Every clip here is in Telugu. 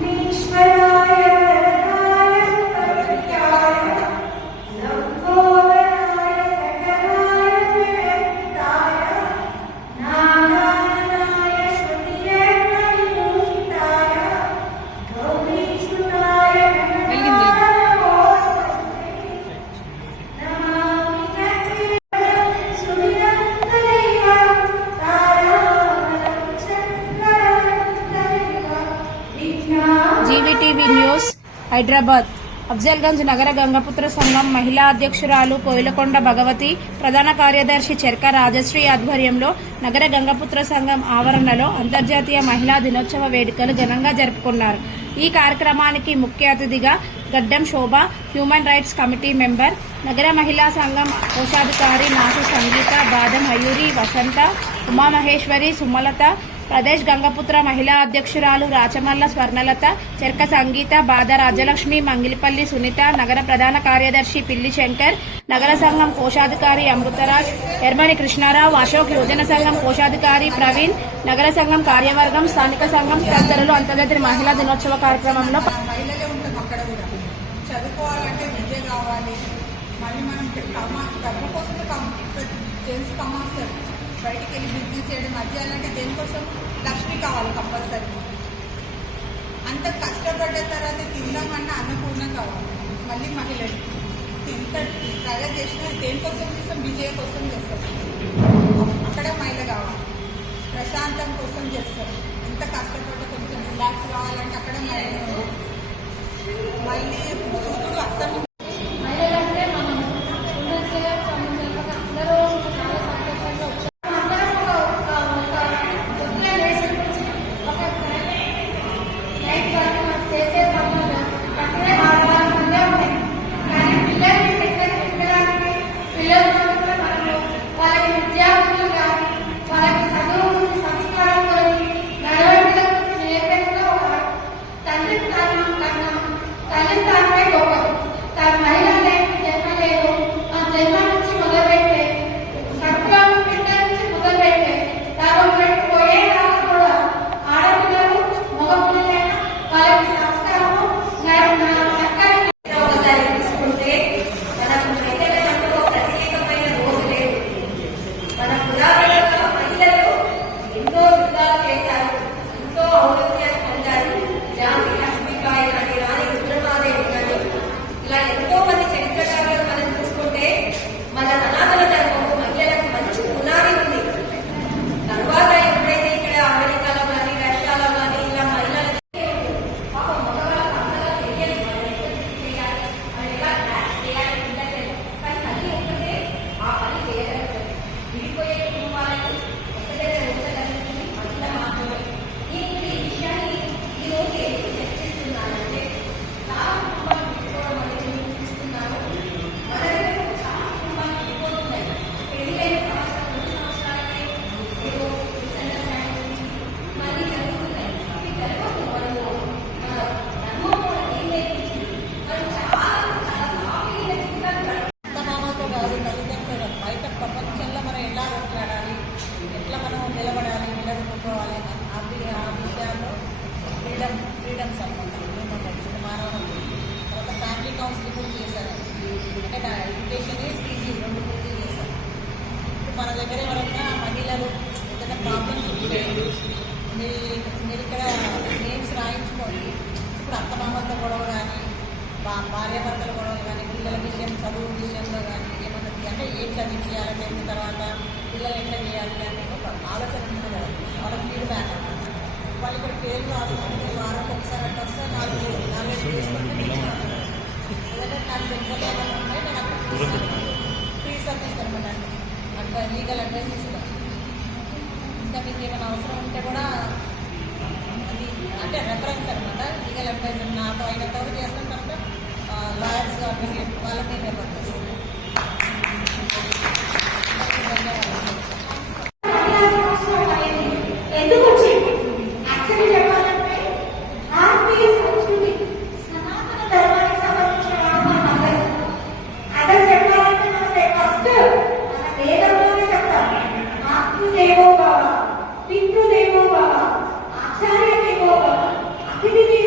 Ministério హైదరాబాద్. అఫ్జల్గంజ్ నగర గంగపుత్ర సంఘం మహిళా అధ్యక్షురాలు కోయిలకొండ భగవతి ప్రధాన కార్యదర్శి చెర్క రాజశ్రీ ఆధ్వర్యంలో నగర గంగపుత్ర సంఘం ఆవరణలో అంతర్జాతీయ మహిళా దినోత్సవ వేడుకలు ఘనంగా జరుపుకున్నారు. ఈ కార్యక్రమానికి ముఖ్య అతిథిగా Gaddam Shobha human rights committee member నగర మహిళా సంఘం కోశాధికారి నాసు సంగీత బాదం మయూరి వసంత ఉమామహేశ్వరి సుమలత ప్రదేశ్ గంగపుత్ర మహిళా అధ్యక్షురాలు రాచమల్ల స్వర్ణలత చెర్క సంగీత బాధ రాజలక్ష్మి మంగిలిపల్లి సునీత నగర ప్రధాన కార్యదర్శి పిల్లి శంకర్ నగర సంఘం కోశాధికారి అమృతరాజ్ ఎర్మని కృష్ణారావు అశోక్ యువజన సంఘం కోశాధికారి ప్రవీణ్ నగర సంఘం కార్యవర్గం స్థానిక సంఘం తదితరులు అంతర్జాతీయ మహిళా దినోత్సవ కార్యక్రమంలో చదువుకోవాలంటే విద్య కావాలి. మళ్ళీ మనం డబ్బు కోసం జెంట్స్ కమాస్తారు. బయటికి వెళ్ళి బిజినెస్ చేయడం అది చేయాలంటే దేనికోసం లక్ష్మి కావాలి కంపల్సరీ. అంత కష్టపడ్డ తర్వాత తిందామన్నా అన్నపూర్ణ కావాలి మళ్ళీ మహిళలు. తింత ట్రయల్ చేసినా దేనికోసం చేస్తాం? విజయం కోసం చేస్తాం. అక్కడ మహిళ కావాలి. ప్రశాంతం కోసం చేస్తాం. ఎంత కష్టపడ్డ కొంచెం రిలాక్స్ కావాలంటే అక్కడ మహిళ మళ్ళీ దగ్గర ఎవరైనా మహిళలు ఏదైనా ప్రాబ్లమ్స్ ఉంటే మీరు మీరు ఇక్కడ నేమ్స్ రాయించుకోండి. ఇప్పుడు అత్తమామలతో గొడవ కానీ బా భార్యాభర్తల గొడవలు కానీ పిల్లల విషయం చదువు విషయంలో కానీ ఏమన్నా అంటే ఏం చదివించాలి టెన్త్ తర్వాత పిల్లలు ఎట్లా చేయాలి అనేది ఒక ఆలోచన ఉంటుంది కదా. వాళ్ళ ఫీడ్బ్యాక్ వాళ్ళు ఇక్కడ పేర్లు రాసుకుంటే వారానికి ఒకసారి అట్లా వస్తే నాలుగు నాలుగు తీసుకుంటే ఏదైనా నాకు దగ్గరలో ఏమైనా ఉంటే నేను అక్కడ ఫ్రీ సర్వీస్ అనమాట. అట్లా లీగల్ అడ్వైస్ ఇస్తాం. ఇంకా మీకు ఏమైనా అవసరం ఉంటే కూడా అది అంటే రెఫరెన్స్ అనమాట లీగల్ అడ్వైజర్ నాతో అయినంత వరకు చేస్తాం తర్వాత లాయర్స్ అడ్వకేట్ వాళ్ళకి రెఫర్ చేస్తాం. Good evening.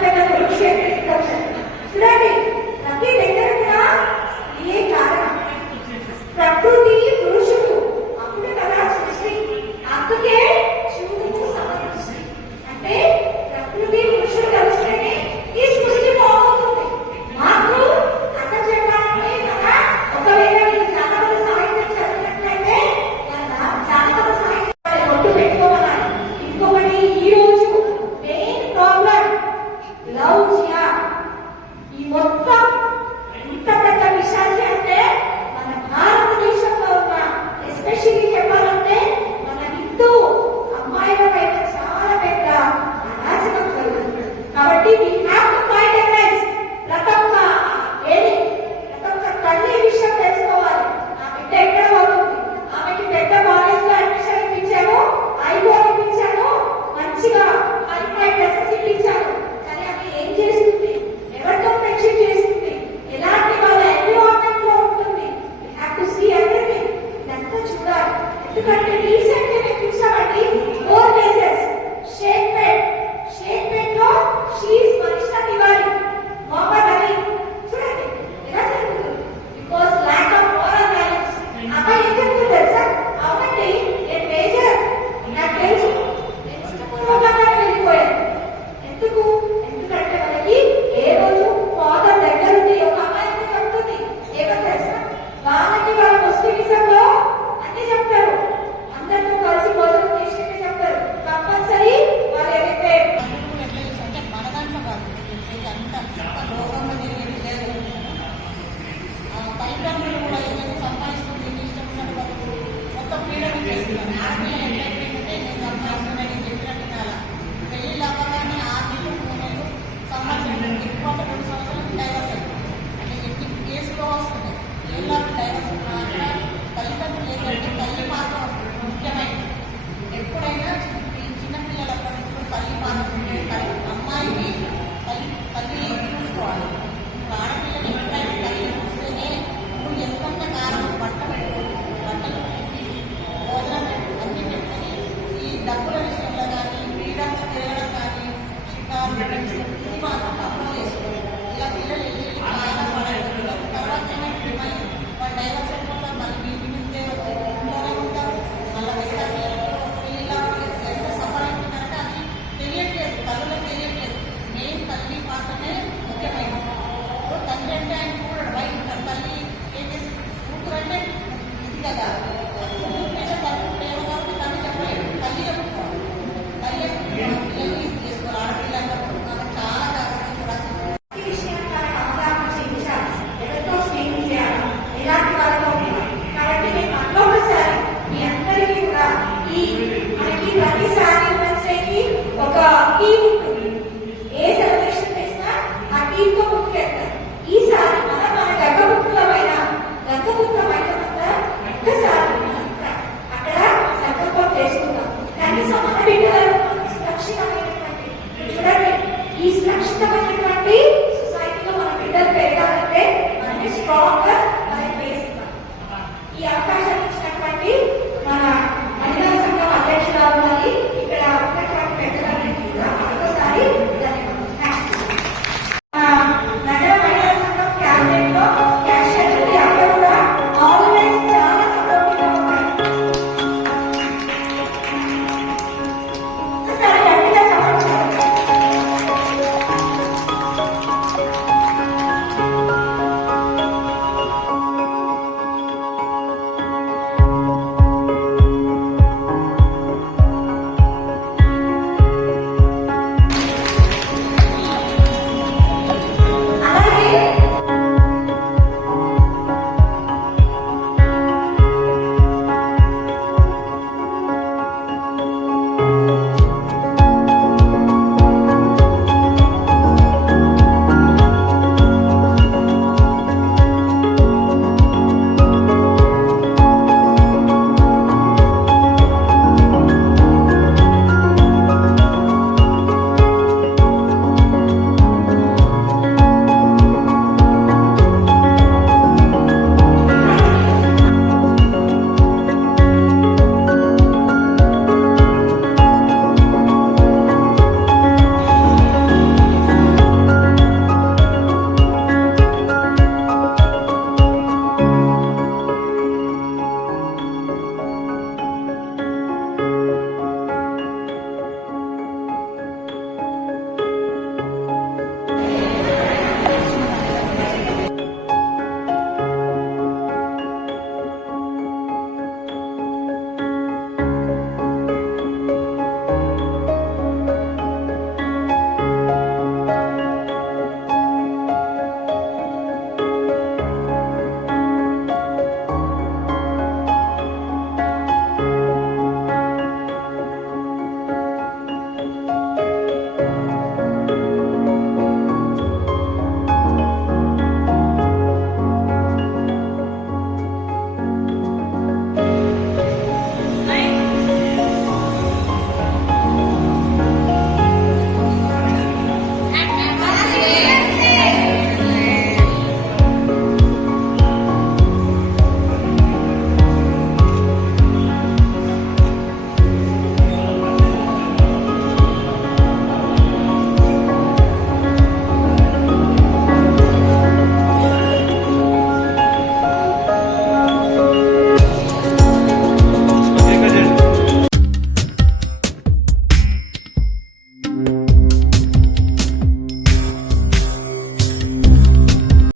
Gracias. ఎందుకంటే